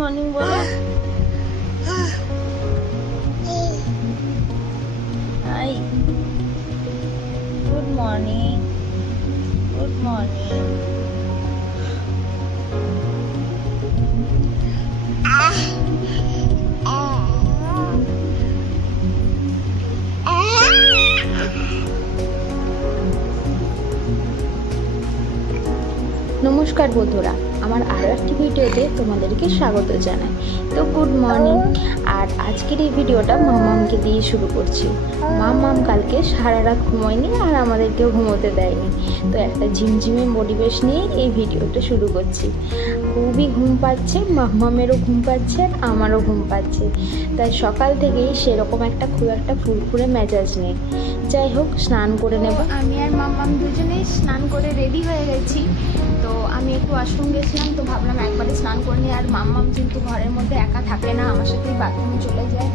Morning বলো। Hi, good morning, good morning. নমস্কার বন্ধুরা, আমার আরও একটি ভিডিওতে তোমাদেরকে স্বাগত জানাই। তো গুড মর্নিং। আর আজকের এই ভিডিওটা মামামকে দিয়ে শুরু করছি। মামাম কালকে সারা রাত ঘুমোয়নি আর আমাদেরকেও ঘুমোতে দেয়নি। তো একটা ঝিমঝিমে পরিবেশ নিয়ে এই ভিডিওটা শুরু করছি। খুবই ঘুম পাচ্ছে, মামামেরও ঘুম পাচ্ছে আর আমারও ঘুম পাচ্ছে। তাই সকাল থেকেই সেরকম খুব একটা ফুরফুরে মেজাজ নেই। যাই হোক, স্নান করে নেব। আমি আর মামাম দুজনেই স্নান করে রেডি হয়ে গেছি। তো আমি একটু ওয়াশরুম গেছিলাম, তো ভাবলাম একবারে স্নান করে নিই। আর মাম্মাম কিন্তু ঘরের মধ্যে একা থাকে না, আমার সাথেই বাথরুমে চলে যায়।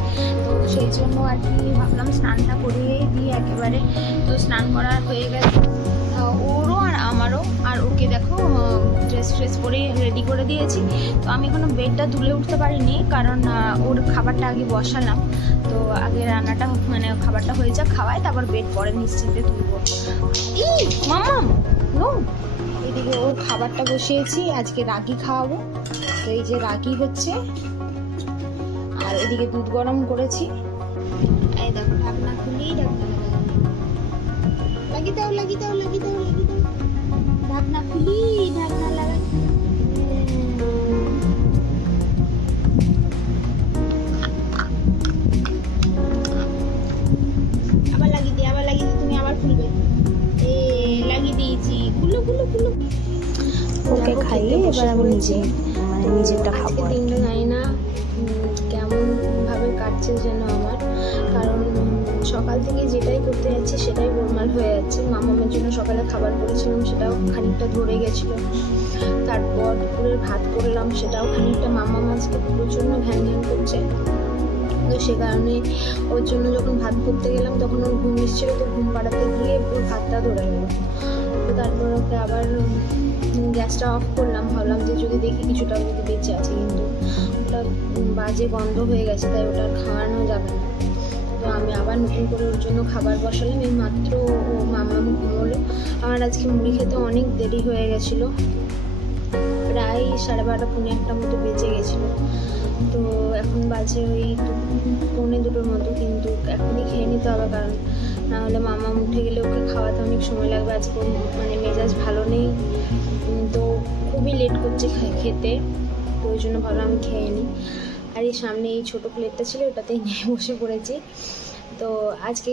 তো সেই জন্য আর কি ভাবলাম স্নানটা করিয়ে দিই একেবারে। তো স্নান করা হয়ে গেছে ওরও আর আমারও। আর ওকে দেখো ড্রেস পরে রেডি করে দিয়েছি। তো আমি এখনও বেডটা তুলে উঠতে পারিনি, কারণ ওর খাবারটা আগে বসালাম। তো আগে রান্নাটা খাবারটা হয়ে যাক, খাওয়াই তারপর বেড পরে নিশ্চিন্তে তুলবো। মাম্মাম নো, এদিকে ওর খাবারটা বসিয়েছি, আজকে রাগি খাওয়াবো। তো এই যে রাগি হচ্ছে, আর এদিকে দুধ গরম করেছি। এই দেখো, ঢাকনা খুলি, লাগিয়ে দাও, ঢাকনা খুলি, ঢাকনা লাগাই। আবার লাগিয়ে দিয়ে তুমি আবার খুলবে। লাগিয়ে দিয়েছি, খুলো। ওকে খাইয়ে এবার আমি নিজেরটা খাবো। দিনটা জানি না কেমন ভাবে কাটছে যেন আমার, কারণ সকাল থেকে যেটাই করতে যাচ্ছি সেটাই গোলমাল হয়ে যাচ্ছে। মামামের জন্য সকালে খাবার করেছিলাম, সেটাও খানিকটা ধরে গেছিলো। তারপর দুপুরের ভাত করলাম, সেটাও খানিকটা মামাম আজকে প্রচণ্ড ঘ্যান করছে। তো সে কারণে ওর জন্য যখন ভাত করতে গেলাম তখন ওর ঘুম এসেছিলো, তো ঘুম পাড়াতে গিয়ে ওর ভাতটা ধরে গেল। তো তারপর ওকে আবার গ্যাসটা অফ করলাম, ভাবলাম যে যদি দেখি কিছুটা যদি বেঁচে আছে, কিন্তু ওটা বাজে গন্ধ হয়ে গেছে, তাই ওটা আর খাওয়ানো যাবে না। তো আমি আবার নতুন করে ওর জন্য খাবার বসালাম। এই মাত্র ও মামাম ঘুমোলো। আমার আজকে মুড়ি খেতে অনেক দেরি হয়ে গেছিলো, প্রায় 12:30 পৌনে 1টার মতো বেজে গেছিলো। তো এখন বাজে ওই 1:45 মতো, কিন্তু এখনই খেয়ে নিতে হবে, কারণ না হলে মামা উঠে গেলে ওকে খাওয়াতে অনেক সময় লাগবে। আজকে মেজাজ ভালো নেই, তো খুবই লেট করছে খেতে। তো ওই জন্য ভাবলাম আমি খেয়ে নিই। আর এই সামনে এই ছোটো প্লেটটা ছিল, ওটাতেই নিয়ে বসে পড়েছি। তো আজকে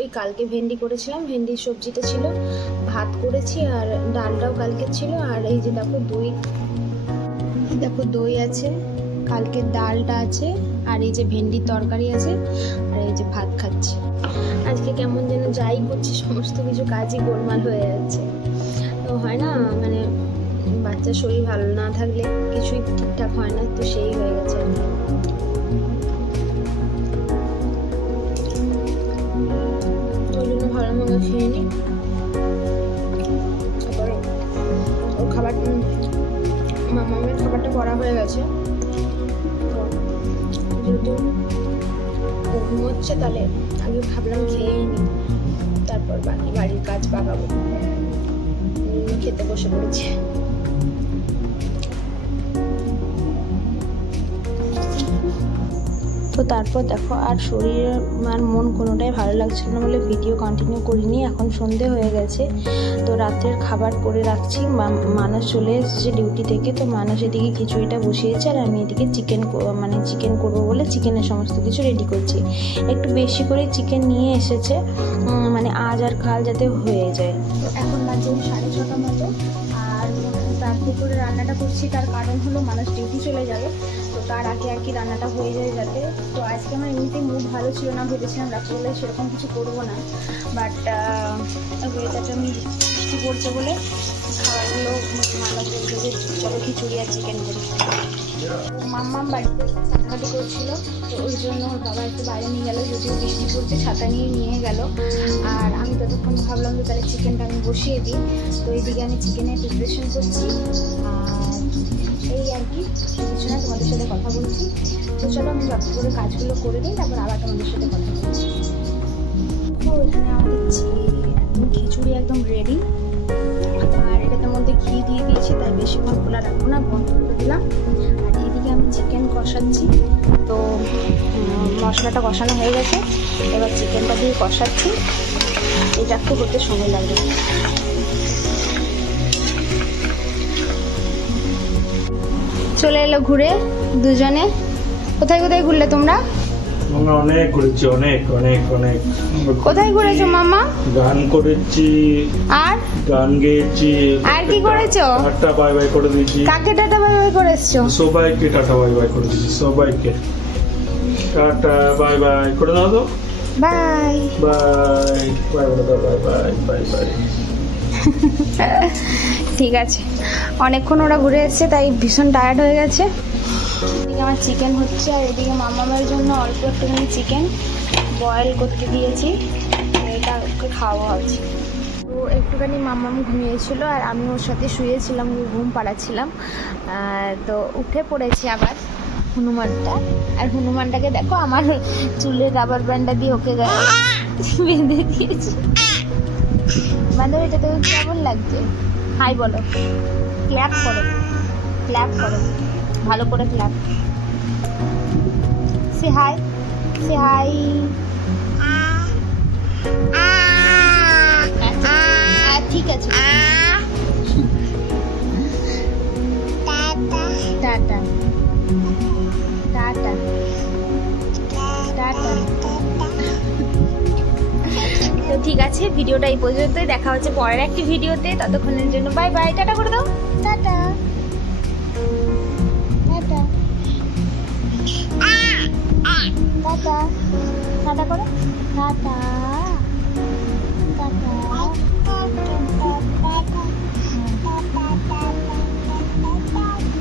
ওই কালকে ভেন্ডি করেছিলাম, ভেন্ডির সবজিটা ছিল, ভাত করেছি, আর ডালটাও কালকে ছিল। আর এই যে দেখো দই আছে, কালকের ডালটা আছে, আর এই যে ভেন্ডির তরকারি আছে, আর এই যে ভাত খাচ্ছি। আজকে কেমন যেন যাই করছি সমস্ত কিছু কাজই গোলমাল হয়ে যাচ্ছে। তো হয় না, বাচ্চার শরীর ভালো না থাকলে কিছুই ঠিকঠাক হয় না, তো সেই হয়ে গেছে আর কি। ওই জন্য ভালো মতো খেয়ে নিই। তারপরে ওর মামামের খাবারটা করা হয়ে গেছে। যেহেতু ঘুমোচ্ছে, তাহলে আগে ভাবলাম খেয়েই নিই, তারপর বাকি বাড়ির কাজ পাকাবো। খেতে বসে পড়েছে। তো তারপর দেখো, আর শরীর আর মন কোনোটাই ভালো লাগছিল না বলে ভিডিও কন্টিনিউ করিনি। এখন সন্ধে হয়ে গেছে, তো রাত্রের খাবার করে রাখছি। মানস চলে এসেছে ডিউটি থেকে, তো মানস এদিকে খিচুড়িটা বসিয়েছে, আর আমি এদিকে চিকেন করবো বলে চিকেনের সমস্ত কিছু রেডি করছি। একটু বেশি করে চিকেন নিয়ে এসেছে, আজ আর কাল যাতে হয়ে যায়। তো এখন বাজে 6:30 মতো। আর তার দুপুরে রান্নাটা করছি, তার কারণ হলো মানুষ ডিউটি চলে যাবে, তো তার আগে আর কি রান্নাটা হয়ে যায় যাতে। তো আজকে আমার এমনিতেই মুড ভালো ছিল না, ভেবেছিলাম রাত্রিবেলায় সেরকম কিছু করবো না, বাট ওয়েদারটা বৃষ্টি পড়ছে বলে খাবারগুলো মানুষ বলছে যে চলো খিচুড়ি আর চিকেন করি। মাম্মাম বাড়িতে কাটাকাটি করছিল, তো ওই জন্য ওর বাবা একটু বাইরে নিয়ে গেলো, যদিও বৃষ্টি পড়ছে ছাতা নিয়ে গেল। আর আমি ততক্ষণ ভাবলাম যে তাহলে চিকেনটা আমি বসিয়ে দিই। তো এইদিকে আমি চিকেনের প্রিপারেশন করছি, আর এই আর কি কিছু না, তোমাদের সাথে কথা বলছি। তো চলো আমি যত করে কাজগুলো করে নিই, তারপর আবার তোমাদের সাথে কথা বলছি। তো এখানে আমাদের একদম খিচুড়ি একদম রেডি, আর এটার মধ্যে ঘি দিয়ে দিয়েছি, তাই বেশিক্ষণ খোলা রাখবো না, বন্ধ করে দিলাম। আর এদিকে আমি চিকেন কষাচ্ছি। তো মশলাটা কষানো হয়ে গেছে, এবার চিকেনটা দিয়ে কষাচ্ছি। এটা একটু হতে সময় লাগবে। চলে এলো ঘুরে দুজনে। কোথায় কোথায় ঘুরলে তোমরা? আমরা অনেক ঘুরেছি, অনেক অনেক অনেক। কোথায় ঘুরেছো মামা? গান করেছি, আর গান গেয়েছি। আর কি করেছো? টাটা বাই বাই করে দিয়েছি। কাকে টাটা বাই বাই করে এসছো? সবাইকে টাটা বাই বাই করে দিয়েছি, সবাইকে টাটা বাই বাই করে দাও তো। বাই বাই বাই বলে দাও, বাই বাই বাই বাই। ঠিক আছে, অনেকক্ষণ ওরা ঘুরে এসছে, তাই ভীষণ টায়ার্ড হয়ে গেছে। এদিকে আমার চিকেন হচ্ছে, আর এদিকে মামামের জন্য অল্প একটুখানি চিকেন বয়েল করতে দিয়েছি, এটা ওকে খাওয়াবো ভাবছি। তো একটুখানি মামাম ঘুমিয়েছিল, আর আমি ওর সাথে শুয়েছিলাম, ঘুম পাড়াচ্ছিলাম। তো উঠে পড়েছি আবার হনুমানটা। আর হনুমানটাকে দেখো, আমার চুলের রাবার ব্যান্ডটা দিয়ে ওকে বেঁধে দিয়েছি। বান্ধবী, এটা তো কেমন লাগছে? হাই বলো, ক্ল্যাপ করো, ক্ল্যাপ করো, ভালো করে ক্ল্যাপ। সে হাই, সে হাই। ঠিক আছে, টাটা টাটা টাটা। তো ঠিক আছে, ভিডিওটা এই পর্যন্তই, দেখা হচ্ছে পরের একটি ভিডিওতে। ততক্ষণের জন্য বাই বাই, টাটা করে দাও, টাটা টাটা টাটা টাটা করো, টাটা।